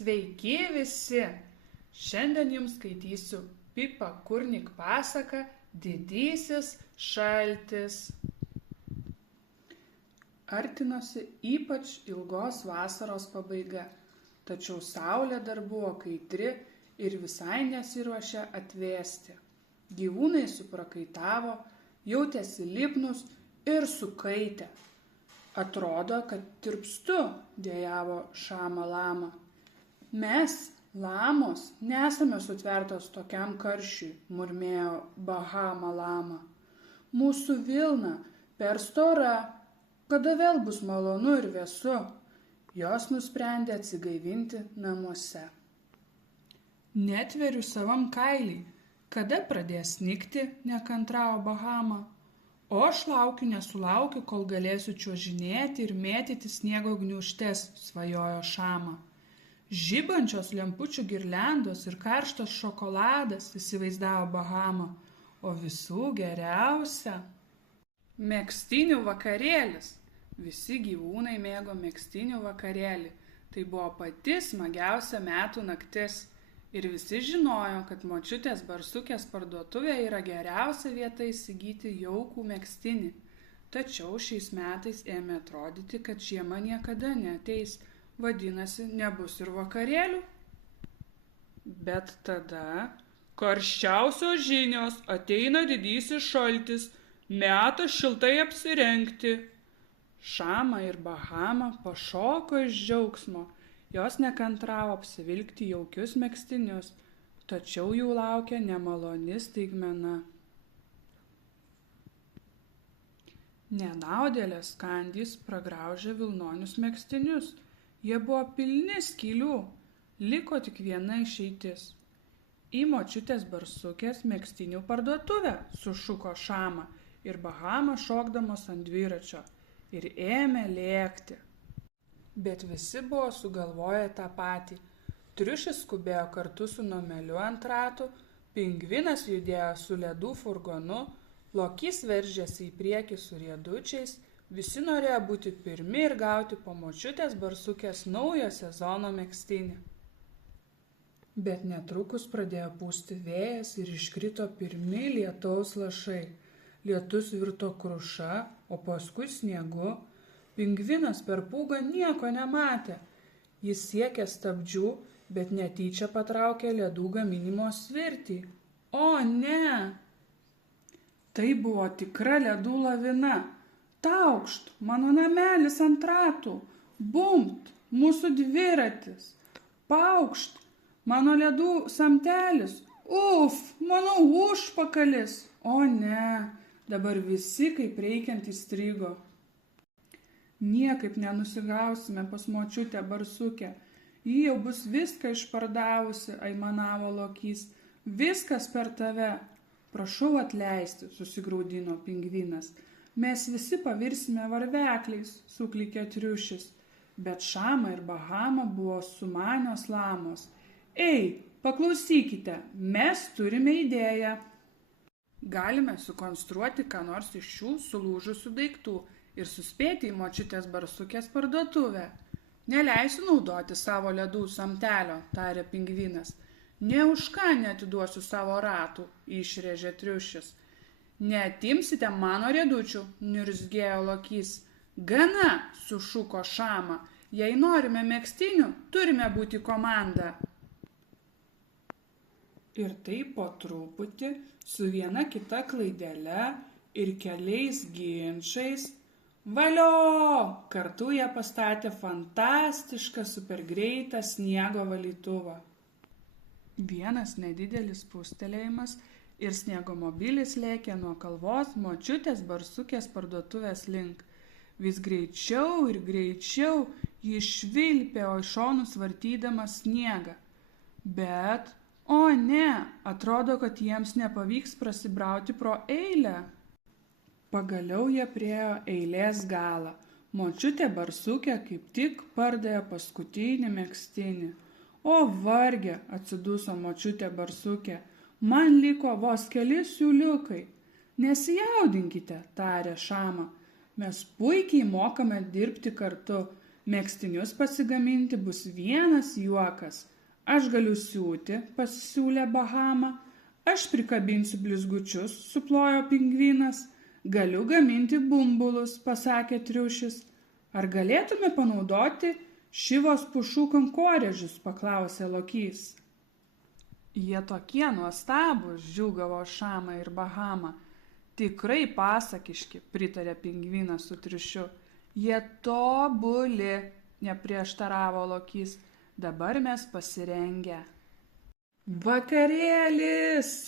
Sveiki visi! Šiandien jums skaitysiu Pipa Kurnik pasaką Didysis šaltis. Artinosi ypač ilgos vasaros pabaiga, tačiau saulė dar buvo kaitri ir visai nesiruošė atvėsti. Gyvūnai suprakaitavo, jautėsi lipnūs ir sukaitę. Atrodo, kad tirpstu, dejavo Šama lama. Mes, lamos, nesame sutvertos tokiam karščiui, murmėjo Bahama lama. Mūsų vilna per stora, kada vėl bus malonu ir vėsu. Jos nusprendė atsigaivinti namuose. Netveriu savam kailiui, kada pradės snigti, nekantravo Bahama. O aš laukiu nesulaukiu, kol galėsiu čiuožinėti ir mėtyti sniego gniūžtes, svajojo Šama. Žibančios lempučių girliandos ir karštas šokoladas, įsivaizdavo Bahama, o visų geriausia – megztinių vakarėlis. Visi gyvūnai mėgo megztinių vakarėlį. Tai buvo pati smagiausia metų naktis. Ir visi žinojo, kad močiutės barsukės parduotuvė yra geriausia vieta įsigyti jaukų megztinį. Tačiau šiais metais ėmė atrodyti, kad žiema niekada neateis, vadinasi, nebus ir vakarėlių. Bet tada karščiausios žinios, ateina didysis šaltis, metas šiltai apsirengti. Šama ir Bahama pašoko iš džiaugsmo. Jos nekantravo apsivilkti jaukius megztinius, tačiau jų laukia nemaloni staigmena. Nenaudėlės kandys pragraužė vilnonius megztinius. Jie buvo pilni skylių, liko tik viena išeitis. Į močiutės barsukės megztinių parduotuvę, sušuko Šama ir Bahama šokdamos ant dviračio ir ėmė lėkti. Bet visi buvo sugalvoję tą patį. Triušis skubėjo kartu su Nomeliu ant ratų, pingvinas judėjo su ledų furgonu, lokys veržėsi į priekį su riedučiais, visi norėjo būti pirmi ir gauti po močiutės barsukės naujo sezono megztinį. Bet netrukus pradėjo pūsti vėjas ir iškrito pirmi lietaus lašai. Lietus virto kruša, o paskui sniegu. Pingvinas per pūgą nieko nematė. Jis siekė stabdžių, bet netyčia patraukė ledų gaminimo svirtį. O ne! Tai buvo tikra ledų lavina. Taukšt, mano namelis ant ratų. Bumbt, mūsų dviratis. Paukšt, mano ledų samtelis. Uf, mano užpakalis. O ne, dabar visi kaip reikiant įstrigo. Niekaip nenusigausime pas močiutę barsukę. Ji jau bus viską išpardavusi, aimanavo lokys. Viskas per tave. Prašau atleisti, susigraudino pingvinas. Mes visi pavirsime varvekliais, suklykė triušis. Bet Šama ir Bahama buvo sumanios lamos. Ei, paklausykite, mes turime idėją. Galime sukonstruoti ką nors iš šių sulūžusių daiktų ir suspėti į močiutės barsukės parduotuvę. Neleisiu naudoti savo ledų samtelio, tarė pingvinas. Ne už ką neatiduosiu savo ratų, išrėžė triušis. Neatimsite mano riedučių, niurzgėjo lokys. Gana, sušuko Šama. Jei norime megztinių, turime būti komanda. Ir taip po truputį, su viena kita klaidele ir keliais ginčais, valio! Kartu jie pastatė fantastišką supergreitą sniego valytuvą. Vienas nedidelis pūstelėjimas ir sniegomobilis lėkė nuo kalvos močiutės barsukės parduotuvės link. Vis greičiau ir greičiau jį švilpė, o iš šonus vartydamas sniegą. Bet, o ne, atrodo, kad jiems nepavyks prasibrauti pro eilę. Pagaliau jie priėjo eilės galą. Močiutė barsukė kaip tik pardavė paskutinį megztinį. O varge, atsiduso močiutė barsukė, man liko vos keli siūliukai. Nesijaudinkite, tarė Šama. Mes puikiai mokame dirbti kartu. Megztinius pasigaminti bus vienas juokas. Aš galiu siūti, pasisiūlė Bahama. Aš prikabinsiu blizgučius, suplojo pingvinas. Galiu gaminti bumbulus, pasakė triušis. Ar galėtume panaudoti Šivos pušų kankorėžius, paklausė lokys. Jie tokie nuostabūs, džiūgavo Šama ir Bahama. Tikrai pasakiški, pritarė pingvinas su triušiu. Jie tobuli, neprieštaravo lokys. Dabar mes pasirengę. Vakarėlis,